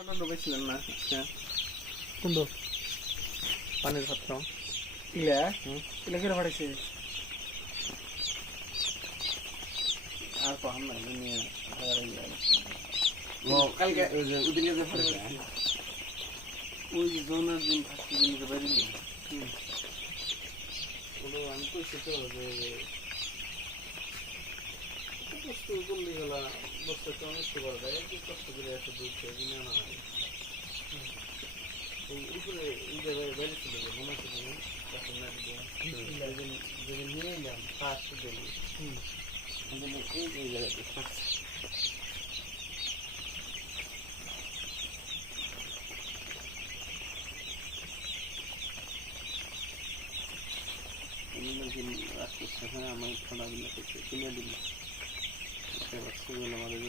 Photo ঢুকেছিলেন না আজকে? কোনটো পানির পাত্র ইলা ইলা করে পাঠাইছে আর কম না নিয়ে ও কালকে ওদিকে যে ফটো ওই যে জোনার দিন ফার্স্ট দিন যে বাইরে নিয়ে ওগুলো আমি কইছি তো যে বস্তু করলে গেলা বস্তু তো অনেক করা যায় যে কষ্ট করে এত দূর থেকে কিনে আনা হয় এই উপরে এই জায়গায় বাইরে ছিল যে মনে হচ্ছে যে তখন না যদি নিয়ে এলাম ফার্স্ট দিন এই জায়গাতে ফার্স্ট রাখতে আমার ঠান্ডা দিন কিনে দিল আমাদের